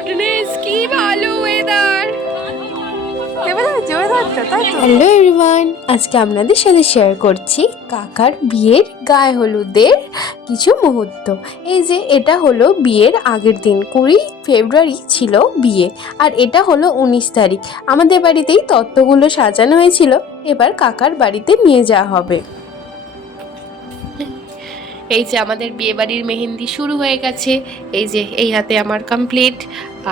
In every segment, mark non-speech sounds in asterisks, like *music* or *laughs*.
Goodness কি ভালো weather hello everyone আজকে আপনাদের সাথে শেয়ার করছি কাকার বিয়ের গায়ে হলুদের কিছু মুহূর্ত। এই যে এটা হলো বিয়ের আগের দিন কুড়ি ফেব্রুয়ারি ছিল বিয়ে আর এটা হলো উনিশ তারিখ। আমাদের বাড়িতেই তত্ত্বগুলো সাজানো হয়েছিল এবার কাকার বাড়িতে নিয়ে যাওয়া হবে। এই যে আমাদের বিয়ে বাড়ির মেহেন্দি শুরু হয়ে গেছে এই যে এই হাতে আমার কমপ্লিট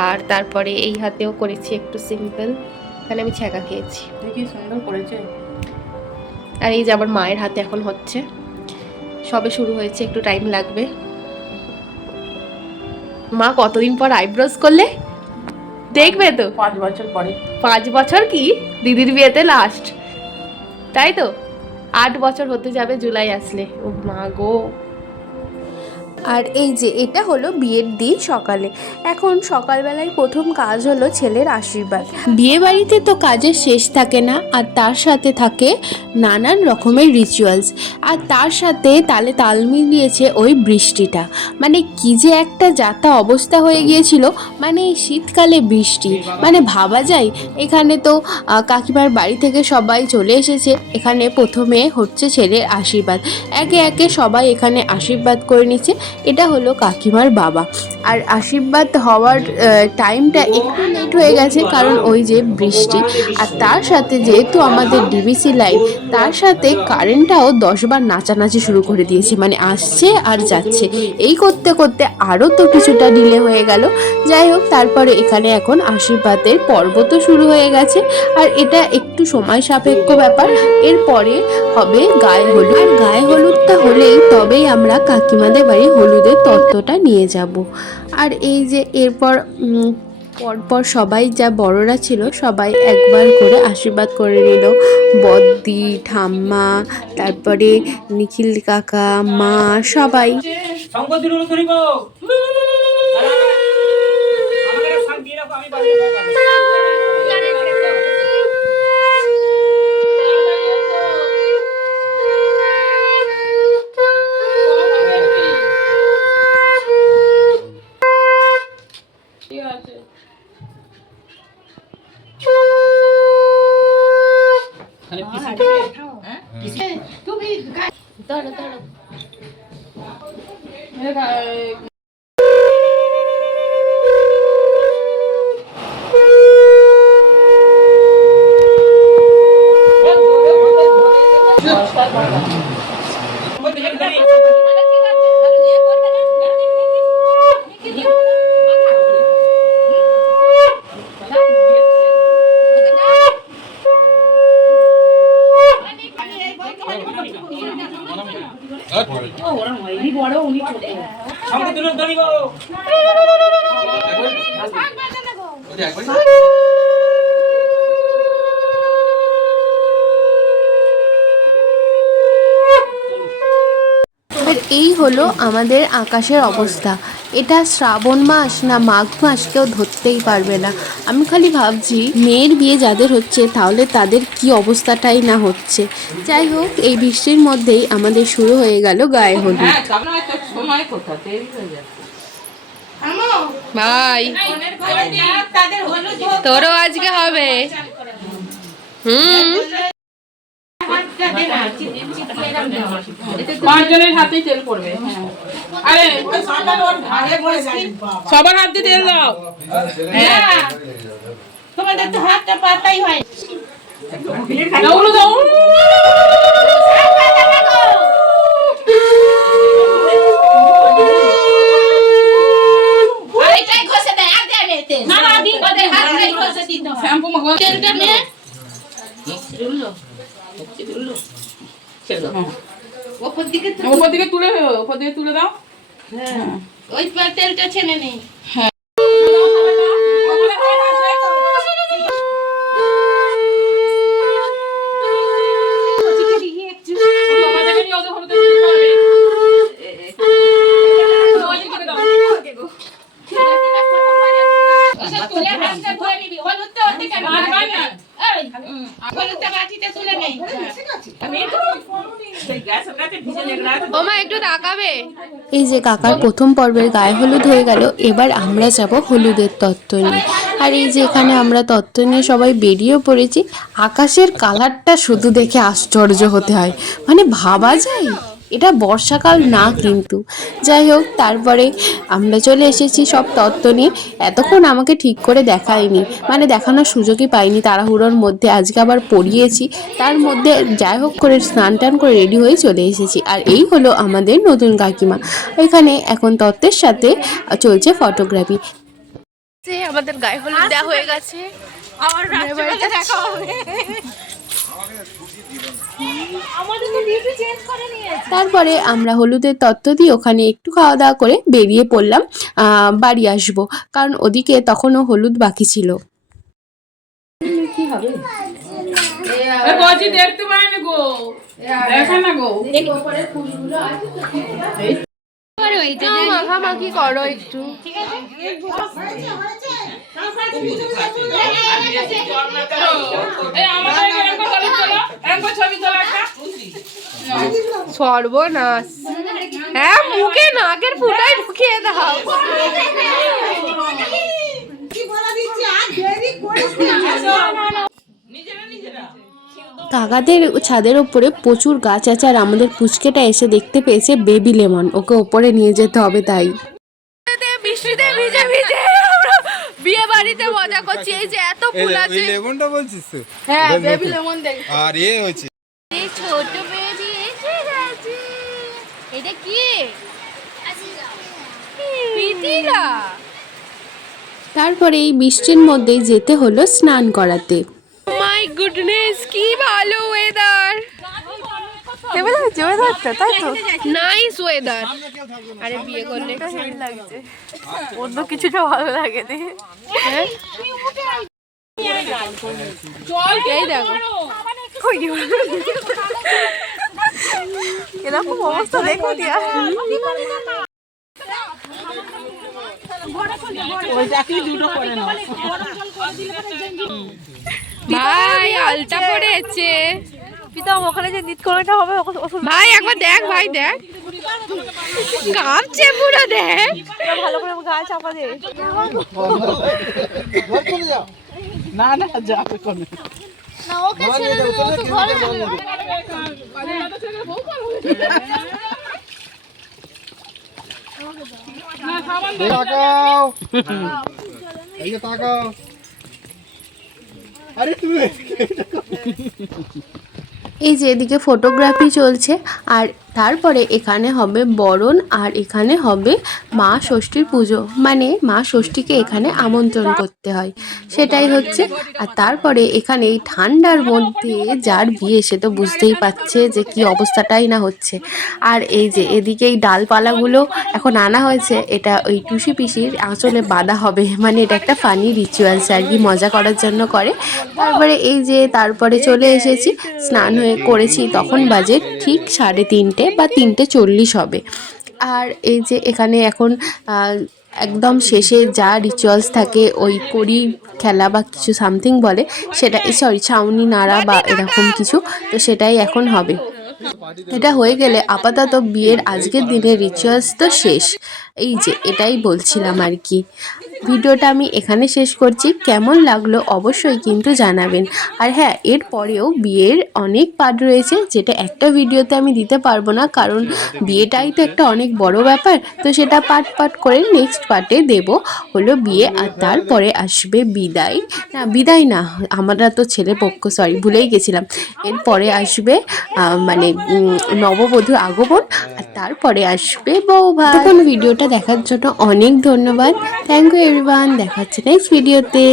আর তারপরে এই হাতেও করেছি একটু সিম্পল এখানে আমি ছ্যাঁকা খেয়েছি। দেখি সুন্দর করেছে। আর এই যে আমার মায়ের হাতে এখন হচ্ছে। সবে শুরু হয়েছে একটু টাইম লাগবে। মা কতদিন পর আইব্রোজ করলে? দেখবে তো? পাঁচ বছর পরে। পাঁচ বছর কি? দিদির বিয়েতে লাস্ট তাই তো? আট বছর হতে যাবে জুলাই আসলে। ও মা গো। আর এই যে, এটা হলো বিয়ের দিন সকালে। এখন সকালবেলায় প্রথম কাজ হলো ছেলের আশীর্বাদ। বিয়ে বাড়িতে তো কাজের শেষ থাকে না, আর তার সাথে থাকে নানান রকমের রিচুয়ালস আর তার সাথে তালে তাল মিলিয়েছে ওই বৃষ্টিটা। মানে কি যে একটা যাতা অবস্থা হয়ে গিয়েছিল মানে শীতকালে বৃষ্টি। মানে ভাবা যায়, এখানে তো কাকিমার বাড়ি থেকে সবাই চলে এসেছে। এখানে প্রথমে হচ্ছে ছেলের আশীর্বাদ। একে একে সবাই এখানে আশীর্বাদ করে নিচ্ছে। এটা হলো কাকিমার বাবা। আর আশীর্বাদ হওয়ার টাইমটা একটু লেট হয়ে গেছে কারণ ওই যে বৃষ্টি। আর তার সাথে যেহেতু আমাদের ডিবিসি লাইন তার সাথে কারেন্টটাও দশবার নাচানাচি শুরু করে দিয়েছি। মানে আসছে আর যাচ্ছে। এই করতে করতে আরও তো কিছুটা ডিলে হয়ে গেল। যাই হোক, তারপরে এখানে এখন আশীর্বাদের পর্ব তো শুরু হয়ে গেছে। আর এটা একটু সময় সাপেক্ষ ব্যাপার। এরপরে হবে গায়ে হলুদ। আর গায়ে হলুদটা হলেই তবেই আমরা কাকিমাদের বাড়ি হলুদের তত্ত্বটা নিয়ে যাব। আর এই যে এরপর পরপর সবাই যা বড়রা ছিল সবাই একবার করে আশীর্বাদ করে নিল। বদ্দি, ঠাম্মা, তারপরে নিখিল কাকা, মা, সবাই। আমি বাড়ি সংকট দুজন ধরিব এই হলো আমাদের আকাশের অবস্থা। এটা শ্রাবণ মাস না মাঘ মাস কেউ ধরতেই পারবে না। আমি খালি ভাবছি মেয়ের বিয়ে যাদের হচ্ছে তাহলে তাদের কি অবস্থাটাই না হচ্ছে। যাই হোক এই বৃষ্টির মধ্যেই আমাদের শুরু হয়ে গেল গায়ে হলুদ। হ্যাঁ ভাই তোরও আজকে হবে। হুম। পাঁচ জনের হাতেই তেল পড়বে। আরে সবার হাত দিয়ে তেল দাও। তোমাদের তো হাতটা পাতাই হয়। দাও এটাই ঘষে দেয় আর দেয় না তেল না, না, দিন, ওদের হাতটাই ঘষে দিতে হয় শ্যাম্পু মাখো তেলটা ওপর দিকে তো দিকে তুলে দিকে তুলে দাও। ওই তেলটা ছেনে নেই ধরে নিবি। হলুদ তো হলুদটা বাটিতে তুলে নেই ওমা একটু তাকাবে। এই যে কাকার প্রথম পর্বের গায়ে হলুদ হয়ে গেল এবার আমরা যাব হলুদের তত্ত্ব নিয়ে। আর এই যে এখানে আমরা তত্ত্ব নিয়ে সবাই বেরিয়ে পড়েছি আকাশের কালারটা শুধু দেখে আশ্চর্য হতে হয়। মানে ভাবা যায়। এটা বর্ষাকাল না কিন্তু। যাই হোক তারপরে আমরা চলে এসেছি সব তত্ত্ব নিয়ে। এতক্ষণ আমাকে ঠিক করে দেখায়নি মানে দেখানোর সুযোগই পাইনি তাড়াহুড়োর মধ্যে। আজকে আবার পড়িয়েছি তার মধ্যে যাই হোক করে স্নান টান করে রেডি হয়ে চলে এসেছি। আর এই হলো আমাদের নতুন কাকিমা। এখানে এখন তত্ত্বের সাথে চলছে ফটোগ্রাফি আমাদের গায়ে হলুদ দেওয়া হয়ে গেছে। আমার রাত্রিবেলা দেখা হবে। *laughs* তারপরে আমরা হলুদের তত্ত্ব দিয়ে ওখানে একটু খাওয়া দাওয়া করে বেরিয়ে পড়লাম বাড়ি আসব। কারণ ওদিকে তখনও হলুদ বাকি ছিল। এ কচি দেখতে পাই না গো। দেখে না গো। মাখামাখি করো একটু। এই আমাদের সর্বনাশ। হ্যাঁ মুখে নাকের ফুটাই দাও। কাকাদের ছাদের ওপরে প্রচুর গাছ আছে আর আমাদের পুচকেটা এসে দেখতে পেয়েছে বেবি লেমন। ওকে ওপরে নিয়ে যেতে হবে তাই। বাড়িতে মজা করছি এই যে এত ফুল আছে। লেমনটা বলছিস তো? হ্যাঁ বেবি লেমন দেখ। আর এ হচ্ছে। এই ছোট বেবি এসে গেছে। এটা কি? তারপরে এই বৃষ্টির মধ্যে যেতে হলো স্নান করাতে। মাই গুডনেস কি ভালো ওয়েদার ওয়েদারটা তাই তো নাইস ওয়েদার আরে বিয়ে করলে হেভি লাগছে অন্য কিছুটা ভালো লাগে হ্যাঁ? এই দেখো এরকম অবস্থা দেখো দিয়া ভাই আলতা পড়েছে পিতাম ওখানে যে নিত করাটা হবে ভাই একবার দেখ ভাই দেখ। কাঁপছে পুরো দেখ। ভালো করে গা চাপা দে তাকাও। এই যে তাকাও। আরে তুমি এই যে এদিকে ফটোগ্রাফি চলছে আর তারপরে এখানে হবে বরণ আর এখানে হবে মা ষষ্ঠীর পুজো। মানে মা ষষ্ঠীকে এখানে আমন্ত্রণ করতে হয়। সেটাই হচ্ছে। আর তারপরে এখানে এই ঠান্ডার মধ্যে যার বিয়ে, সে তো বুঝতেই পারছে যে কি অবস্থাটাই না হচ্ছে। আর এই যে এদিকে এই ডালপালাগুলো এখন আনা হয়েছে, এটা ওই টুসি পিসির আঁচলে বাঁধা হবে। মানে এটা একটা ফানি রিচুয়ালস আর কি, মজা করার জন্য করে। তারপরে এই যে তারপরে চলে এসেছি, স্নান হয়ে করেছি, তখন বাজে ঠিক সাড়ে তিনটে। বা তিনটে চল্লিশ হবে। আর এই যে এখানে এখন একদম শেষে যা রিচুয়ালস থাকে, ওই করি খেলা বা কিছু সামথিং বলে, সেটা সরি ছাউনি, নাড়া বা এরকম কিছু, তো সেটাই এখন হবে। এটা হয়ে গেলে আপাতত বিয়ের আজকের দিনের রিচুয়ালস তো শেষ। এই যে, এটাই বলছিলাম আর কি। ভিডিওটা আমি এখানে শেষ করছি। কেমন লাগল অবশ্যই কিন্তু জানাবেন। আর হ্যাঁ এর পরেও বিয়ের অনেক পার্ট রয়েছে, যেটা একটা ভিডিওতে আমি দিতে পারব না, কারণ বিয়েটাই তো একটা অনেক বড় ব্যাপার। তো সেটা পার্ট পার্ট করে নেক্সট পার্টে দেব। হলো বিয়ে, আর তারপরে আসবে বিদায়। না বিদায় না, আমরা তো ছেলে পক্ষ সরি ভুলেই গেছিলাম। এরপরে আসবে মানে নববধূ আগমন, আর তারপরে আসবে বৌভাত। তখন ভিডিওটা দেখার জন্য অনেক ধন্যবাদ। থ্যাংক ইউ এভরিওয়ান দেখা হচ্ছে নেক্সট ভিডিওতে